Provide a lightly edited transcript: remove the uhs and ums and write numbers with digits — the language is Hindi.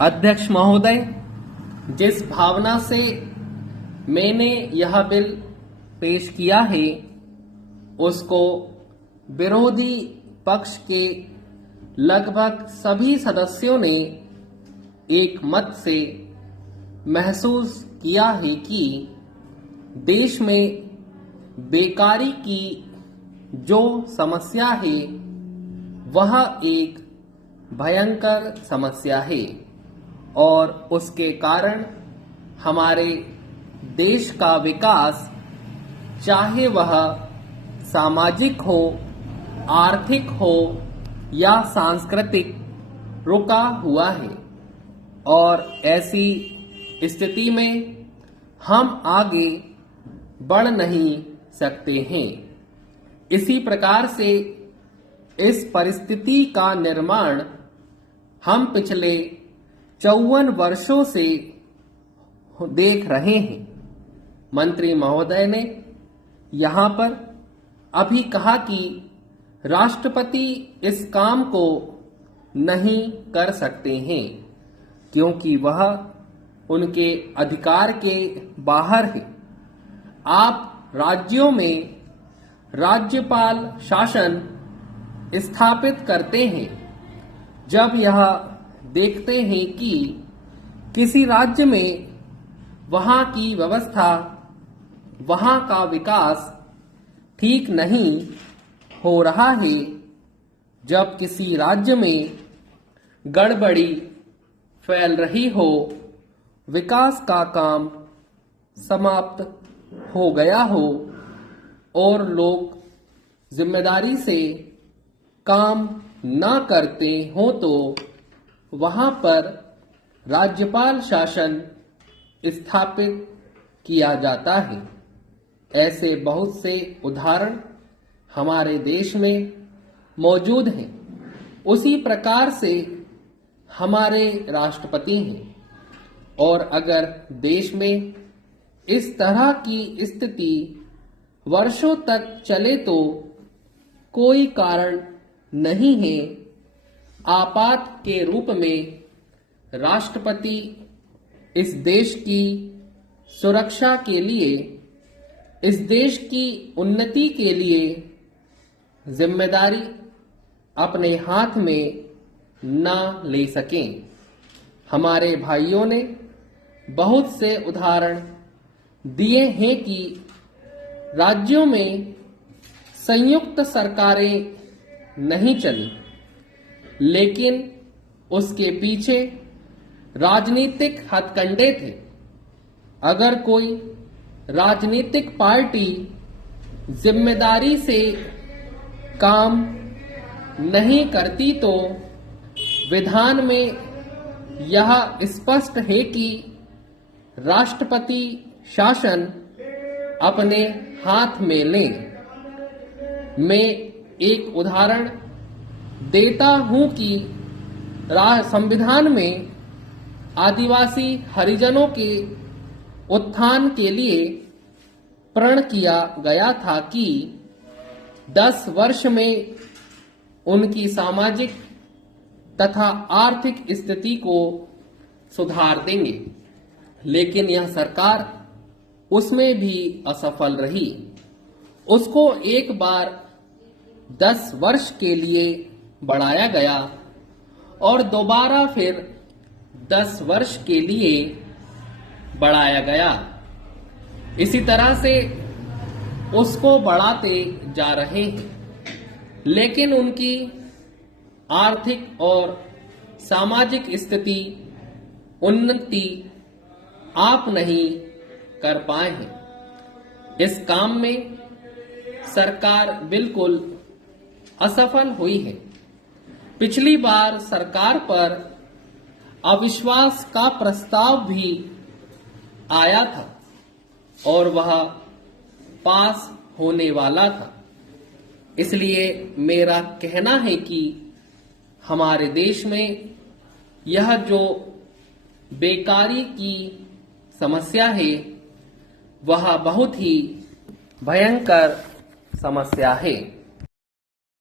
अध्यक्ष महोदय, जिस भावना से मैंने यह बिल पेश किया है उसको विरोधी पक्ष के लगभग सभी सदस्यों ने एक मत से महसूस किया है कि देश में बेकारी की जो समस्या है वह एक भयंकर समस्या है और उसके कारण हमारे देश का विकास, चाहे वह सामाजिक हो, आर्थिक हो या सांस्कृतिक, रुका हुआ है। और ऐसी स्थिति में हम आगे बढ़ नहीं सकते हैं। इसी प्रकार से इस परिस्थिति का निर्माण हम पिछले 54 वर्षों से देख रहे हैं। मंत्री महोदय ने यहाँ पर अभी कहा कि राष्ट्रपति इस काम को नहीं कर सकते हैं क्योंकि वह उनके अधिकार के बाहर है। आप राज्यों में राज्यपाल शासन स्थापित करते हैं जब यह देखते हैं कि किसी राज्य में वहाँ की व्यवस्था, वहाँ का विकास ठीक नहीं हो रहा है, जब किसी राज्य में गड़बड़ी फैल रही हो, विकास का काम समाप्त हो गया हो और लोग जिम्मेदारी से काम न करते हो तो वहाँ पर राज्यपाल शासन स्थापित किया जाता है। ऐसे बहुत से उदाहरण हमारे देश में मौजूद हैं। उसी प्रकार से हमारे राष्ट्रपति हैं और अगर देश में इस तरह की स्थिति वर्षों तक चले तो कोई कारण नहीं है आपात के रूप में राष्ट्रपति इस देश की सुरक्षा के लिए, इस देश की उन्नति के लिए जिम्मेदारी अपने हाथ में न ले सकें। हमारे भाइयों ने बहुत से उदाहरण दिए हैं कि राज्यों में संयुक्त सरकारें नहीं चली, लेकिन उसके पीछे राजनीतिक हथकंडे थे। अगर कोई राजनीतिक पार्टी जिम्मेदारी से काम नहीं करती तो विधान में यह स्पष्ट है कि राष्ट्रपति शासन अपने हाथ में लें। मैं एक उदाहरण देता हूं कि संविधान में आदिवासी हरिजनों के उत्थान के लिए प्रण किया गया था कि 10 वर्ष में उनकी सामाजिक तथा आर्थिक स्थिति को सुधार देंगे, लेकिन यह सरकार उसमें भी असफल रही। उसको एक बार 10 वर्ष के लिए बढ़ाया गया और दोबारा फिर 10 वर्ष के लिए बढ़ाया गया। इसी तरह से उसको बढ़ाते जा रहे हैं, लेकिन उनकी आर्थिक और सामाजिक स्थिति उन्नति आप नहीं कर पाए हैं। इस काम में सरकार बिल्कुल असफल हुई है। पिछली बार सरकार पर अविश्वास का प्रस्ताव भी आया था और वह पास होने वाला था। इसलिए मेरा कहना है कि हमारे देश में यह जो बेकारी की समस्या है वह बहुत ही भयंकर समस्या है।